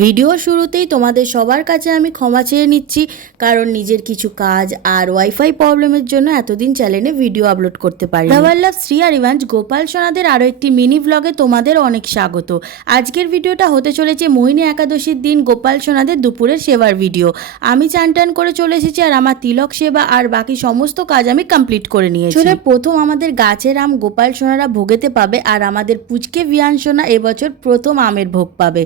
Video শুরুতেই তোমাদের সবার কাছে আমি ক্ষমা চেয়ে নিচ্ছি, কারণ নিজের কিছু কাজ আর ওয়াইফাই প্রবলেমের জন্য এতদিন চ্যানেলে ভিডিও আপলোড করতে পারি। লাভ শ্রী আর রিভাঞ্জ গোপাল সোনাদের আরও একটি মিনি ব্লগে তোমাদের অনেক স্বাগত। আজকের ভিডিওটা হতে চলেছে মোহিনী একাদশীর দিন গোপাল সোনাদের দুপুরের সেবার ভিডিও। আমি চান টান করে চলে এসেছি আর আমার তিলক সেবা আর বাকি সমস্ত কাজ আমি কমপ্লিট করে নিয়েছি। প্রথম আমাদের গাছের আম গোপাল সোনারা ভোগেতে পাবে, আর আমাদের পুচকে ভিয়ান সোনা এবছর প্রথম আমের ভোগ পাবে।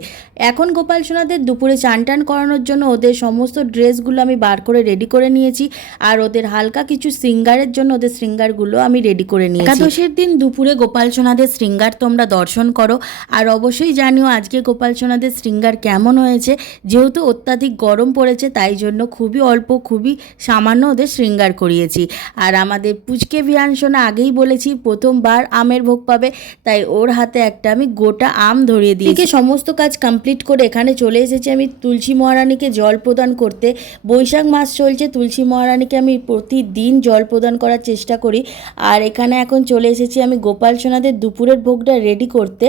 এখন গোপাল সোনাদের দুপুরে চান টান করানোর জন্য ওদের সমস্ত ড্রেসগুলো আমি বার করে রেডি করে নিয়েছি, আর ওদের হালকা কিছু শৃঙ্গারের জন্য ওদের শৃঙ্গারগুলো আমি রেডি করে নিয়েছি। একাদশীর দিন দুপুরে গোপাল সোনাদের শৃঙ্গার তোমরা দর্শন করো, আর অবশ্যই জানিও আজকে গোপাল সোনাদের শৃঙ্গার কেমন হয়েছে। যেহেতু অত্যাধিক গরম পড়েছে তাই জন্য খুবই অল্প, খুবই সামান্য ওদের শৃঙ্গার করিয়েছি। আর আমাদের পুচকে ভিয়ান সোনা আগেই বলেছি প্রথমবার আমের ভোগ পাবে, তাই ওর হাতে একটা আমি গোটা আম ধরিয়ে দিয়েছি। সমস্ত কাজ কমপ্লিট করে এখানে চলে এসেছি আমি তুলসী মহারানীকে জল প্রদান করতে। বৈশাখ মাস চলছে, তুলসী মহারানীকে আমি প্রতিদিন জল প্রদান করার চেষ্টা করি। আর এখানে এখন চলে এসেছি আমি গোপাল সোনাদের দুপুরের ভোগটা রেডি করতে।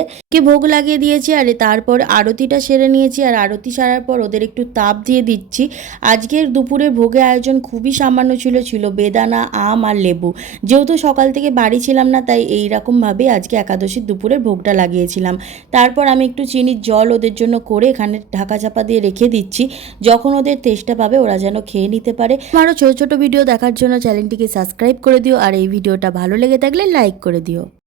ভোগ লাগিয়ে দিয়েছি, আর তারপর আরতিটা সেরে নিয়েছি। আর আরতি সারার পর ওদের একটু তাপ দিয়ে দিচ্ছি। আজকের দুপুরের ভোগের আয়োজন খুবই সামান্য ছিল বেদানা, আম আর লেবু। যেহেতু সকাল থেকে বাড়ি ছিলাম না, তাই এইরকমভাবেই আজকে একাদশীর দুপুরের ভোগটা লাগিয়েছিলাম। তারপর আমি একটু চিনির জল ওদের জন্য করে এখানে ঢাকা চাপা দিয়ে রেখে দিচ্ছি, যখন ওদের তেষ্টা পাবে ওরা যেন খেয়ে নিতে পারে। আরও ছোট ছোট ভিডিও দেখার জন্য চ্যানেলটিকে সাবস্ক্রাইব করে দিও, আর এই ভিডিওটা ভালো লেগে থাকলে লাইক করে দিও।